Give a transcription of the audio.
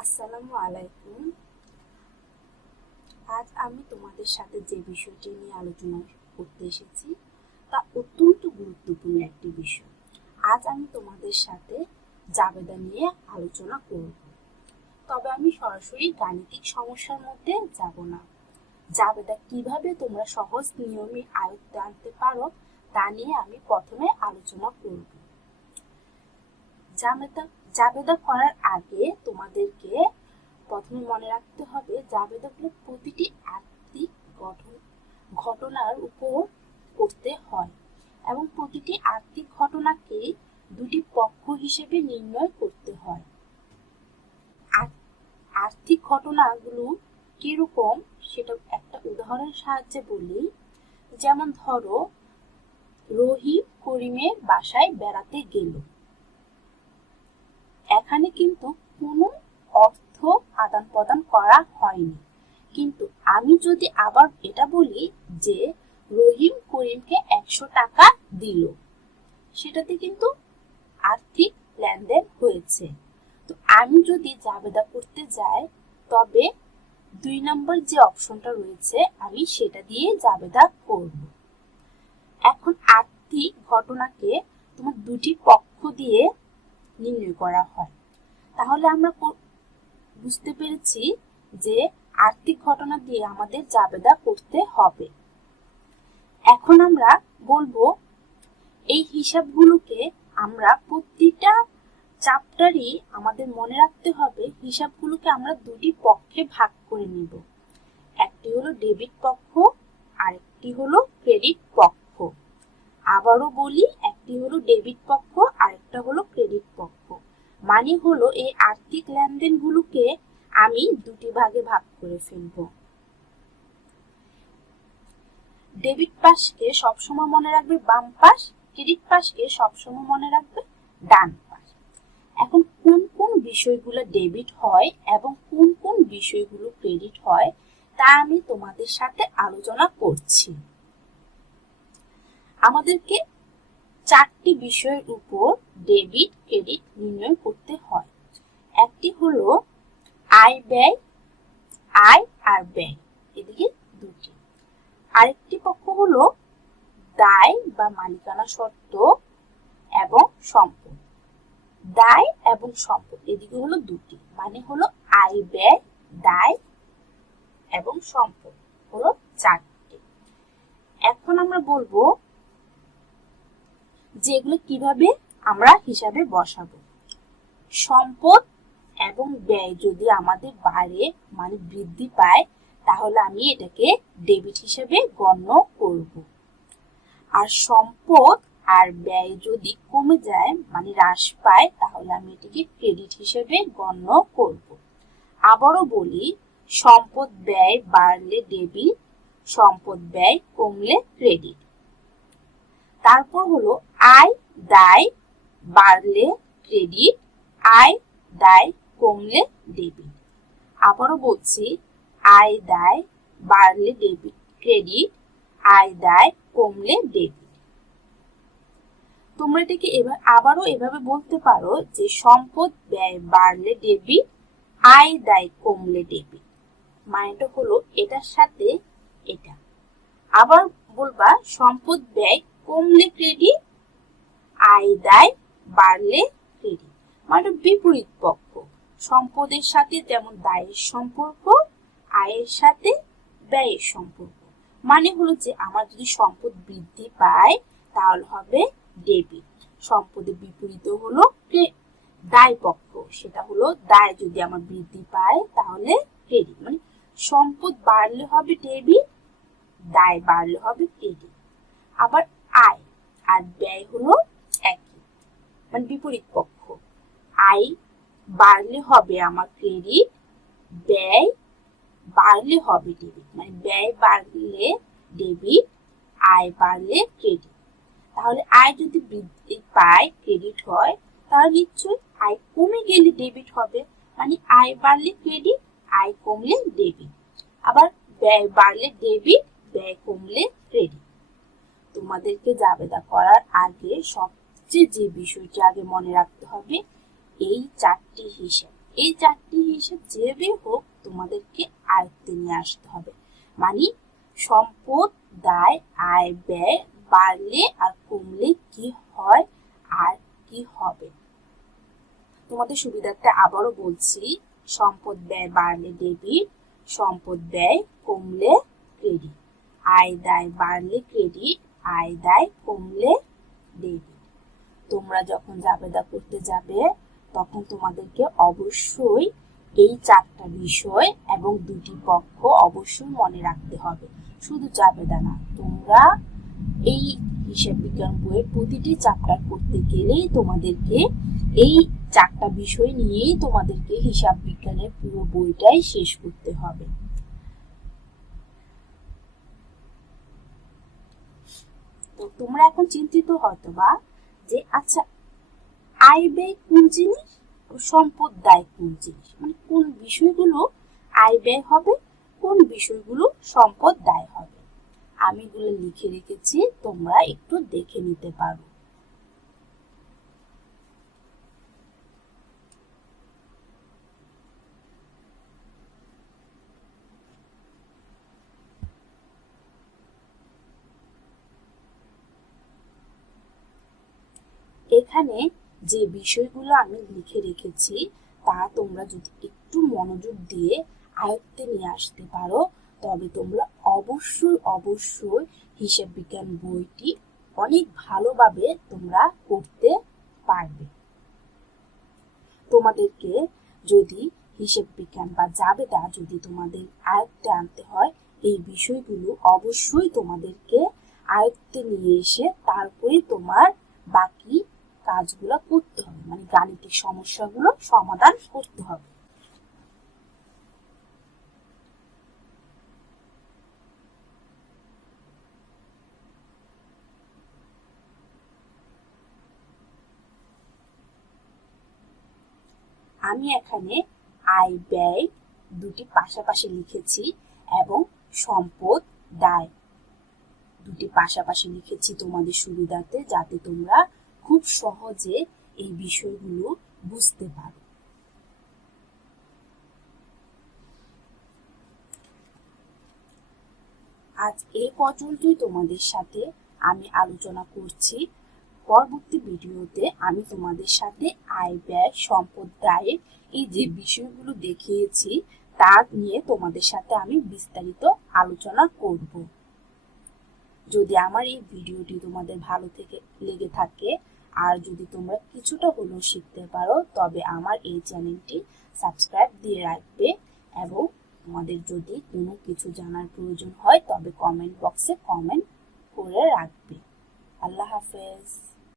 আসসালামু আলাইকুম। আজ আমি তোমাদের সাথে যে বিষয়টি নিয়ে আলোচনা করতে এসেছি তা অত্যন্ত গুরুত্বপূর্ণ একটি বিষয়। আজ আমি তোমাদের সাথে জাবেদা নিয়ে আলোচনা করব। তবে আমি সরাসরি গাণিতিক সমস্যার মধ্যে যাব না। জাবেদা কিভাবে তোমরা সহজ নিয়মে আয়ত্তে আনতে পারো তা নিয়ে আমি প্রথমে আলোচনা করব। জাবেদা করার আগে তোমাদেরকে প্রথমে মনে রাখতে হবে জাবেদাগুলো প্রতিটি আর্থিক ঘটনার উপর করতে হয় এবং প্রতিটি আর্থিক ঘটনাকে দুটি পক্ষ হিসেবে নির্ণয় করতে হয়। আর্থিক ঘটনাগুলো কিরকম সেটা একটা উদাহরণের সাহায্যে বলি। যেমন ধরো, রহিম করিমের বাসায় বেড়াতে গেল। এখানে কিন্তু কোনো অর্থ আদান প্রদান করা হয়নি, কিন্তু আমি যদি আবার এটা বলি যে রহিম করিমকে 100 টাকা দিল, সেটাতে কিন্তু আর্থিক লেনদেন হয়েছে। তো আমি যদি জাবেদা করতে যাই তবে 2 নম্বর যে অপশনটা রয়েছে আমি সেটা দিয়ে জাবেদা করব। এখন আর্থিক ঘটনাকে তোমার দুটি পক্ষ দিয়ে নির্ণয় করা হয়, তাহলে আমরা বুঝতে পেরেছি যে আর্থিক ঘটনা দিয়ে আমাদের জাবেদা করতে হবে। এখন আমরা বলবো এই হিসাবগুলোকে আমরা প্রতিটা চ্যাপ্টারই আমাদের মনে রাখতে হবে। হিসাবগুলোকে আমরা দুটি পক্ষে ভাগ করে নিব, একটি হলো ডেবিট পক্ষ আর একটি হলো ক্রেডিট পক্ষ। আবারও বলি, একটি হলো ডেবিট পক্ষ আর একটা হলো ক্রেডিট পক্ষ। মানে হলো এই আর্থিক লেনদেনগুলোকে আমি দুটি ভাগে ভাগ করে ফেলবো। ডেবিট পাশকে সবসময় মনে রাখবে বাম পাশ, ক্রেডিট পাশকে সবসময় মনে রাখবে ডান পাশ। এখন কোন কোন বিষয়গুলো ডেবিট হয় এবং কোন কোন বিষয়গুলো ক্রেডিট হয় তা আমি তোমাদের সাথে আলোচনা করছি। আমাদেরকে 4টি বিষয়ের উপর ডেবিট ক্রেডিট নির্ণয় করতে হয়। একটি হলো আয় ব্যয়, আয় আর ব্যয়, এদিকে দুটি। আরেকটি পক্ষ হলো দায় বা মালিকানা সত্ত্ব এবং সম্পদ। দায় এবং সম্পদ এদিকে হলো দুটি, মানে হলো আয় ব্যয়, দায় এবং সম্পদ হলো 4টি। এখন আমরা বলবো যে এগুলো কিভাবে আমরা হিসাবে বসাবো। সম্পদ এবং ব্যয় যদি আমাদের বাড়ে মানে বৃদ্ধি পায় তাহলে আমি এটাকে ডেবিট হিসেবে গণ্য করব। আর সম্পদ আর ব্যয় যদি কমে যায় মানে হ্রাস পায় তাহলে আমি এটাকে ক্রেডিট হিসেবে গণ্য করব। আবারও বলি, সম্পদ ব্যয় বাড়লে ডেবিট, সম্পদ ব্যয় কমলে ক্রেডিট। তারপর হলো আয় দায় বাড়লে ক্রেডিট, আয় দায় কমলে ডেবিট। আবারও বলছি, আয় দায় বাড়লে ডেবিট ক্রেডিট, আয় দায় কমলে ডেবিট। তোমরা এটাকে আবারও এভাবে বলতে পারো যে সম্পদ ব্যয় বাড়লে ডেবিট, আয় দায় কমলে ডেবিট। মানেটা হলো এটার সাথে এটা। আবার বলবা সম্পদ ব্যয় কমলে ক্রেডিট, আয় দায় বাড়লে ক্রেডিট। মানে বিপরীত পক্ষ। সম্পদের সাথে যেমন দায়ের সম্পর্ক, আয়ের সাথে ব্যয়ের সম্পর্ক। মানে হলো যে আমার যদি সম্পদ বৃদ্ধি পায় তাহলে হবে ডেবিট। সম্পদের বিপরীত হলো দায় পক্ষ, সেটা হলো দায় যদি আমার বৃদ্ধি পায় তাহলে ক্রেডিট। মানে সম্পদ বাড়লে হবে ডেবিট, দায় বাড়লে হবে ক্রেডিট। আবার আয় আর ব্যয় হলো একই, মানে বিপরীত পক্ষ। আয় বাড়লে হবে আমার ক্রেডিট, ব্যয় বাড়লে হবে ডেবিট। মানে ব্যয় বাড়লে ডেবিট, আয় বাড়লে ক্রেডিট। তাহলে আয় যদি বৃদ্ধি পায় ক্রেডিট হয় তাহলে নিশ্চয়ই আয় কমে গেলে ডেবিট হবে। মানে আয় বাড়লে ক্রেডিট, আয় কমলে ডেবিট। আবার ব্যয় বাড়লে ডেবিট, ব্যয় কমলে ক্রেডিট। তোমাদেরকে জাবেদা করার আগে সবচেয়ে যে বিষয়টি আগে মনে রাখতে হবে এই 4টি হিসাব। এই চারটি হিসাব যেভাবে হোক তোমাদেরকে আয়ত্তে নিয়ে আসতে হবে। মানে সম্পদ, দায়, আয়, ব্যয় বাড়লে আর কমলে কি হয় আর কি হবে। তোমাদের সুবিধার্থে আবারও বলছি, সম্পদ ব্যয় বাড়লে ডেবিট, সম্পদ ব্যয় কমলে ক্রেডিট, আয় দায় বাড়লে ক্রেডিট, আয় দায় কমলে ডেবিট। তোমরা যখন জাবেদা করতে যাবে তখন তোমাদেরকে অবশ্যই এই চারটা বিষয় এবং দুটি পক্ষ অবশ্যই মনে রাখতে হবে। শুধু জাবেদা না, তোমরা এই হিসাব বিজ্ঞান বইয়ের প্রতিটি চ্যাপ্টার করতে গেলেই তোমাদেরকে এই চারটা বিষয় নিয়েই তোমাদেরকে হিসাব বিজ্ঞানের পুরো বইটাই শেষ করতে হবে। তো তোমরা এখন চিন্তিত হয়তোবা যে আচ্ছা, আয় ব্যয় কোন জিনিস, সম্পদ দায় কোন জিনিস, মানে কোন বিষয়গুলো আয় ব্যয় হবে, কোন বিষয়গুলো সম্পদ দায় হবে। আমি এগুলো লিখে রেখেছি, তোমরা একটু দেখে নিতে পারো। এখানে যে বিষয়গুলো আমি লিখে রেখেছি তা তোমরা যদি একটু মনোযোগ দিয়ে আয়ত্তে নিয়ে আসতে পারো তবে তোমরা অবশ্যই হিসাব বিজ্ঞান বইটি অনেক ভালোভাবে তোমরা করতে পারবে। তোমাদেরকে যদি হিসাব বিজ্ঞান বা জাবেদা যদি তোমাদের আয়ত্তে আনতে হয়, এই বিষয়গুলো অবশ্যই তোমাদেরকে আয়ত্তে নিয়ে এসে তারপরে তোমার বাকি কাজগুলো করতে হবে, মানে গাণিতিক সমস্যাগুলো সমাধান করতে হবে। আমি এখানে আয় ব্যয় দুটি পাশাপাশি লিখেছি এবং সম্পদ দায় দুটি পাশাপাশি লিখেছি তোমাদের সুবিধাতে, যাতে তোমরা খুব সহজে এই বিষয়গুলো বুঝতে পারো। আজ এই পর্যন্তই তোমাদের সাথে আমি আলোচনা করছি। পরবর্তী ভিডিওতে আমি তোমাদের সাথে আয় ব্যয় সম্পদ দায়ের এই যে বিষয়গুলো দেখিয়েছি তা নিয়ে তোমাদের সাথে আমি বিস্তারিত আলোচনা করব। যদি আমার এই ভিডিওটি তোমাদের ভালো লেগে থাকে আর যদি তোমরা কিছুটা হলেও শিখতে পারো তবে আমার এই চ্যানেলটি সাবস্ক্রাইব দিয়ে রাখবে এবং তোমাদের যদি কোনো কিছু জানার প্রয়োজন হয় তবে কমেন্ট বক্সে কমেন্ট করে রাখবে। আল্লাহ হাফেজ।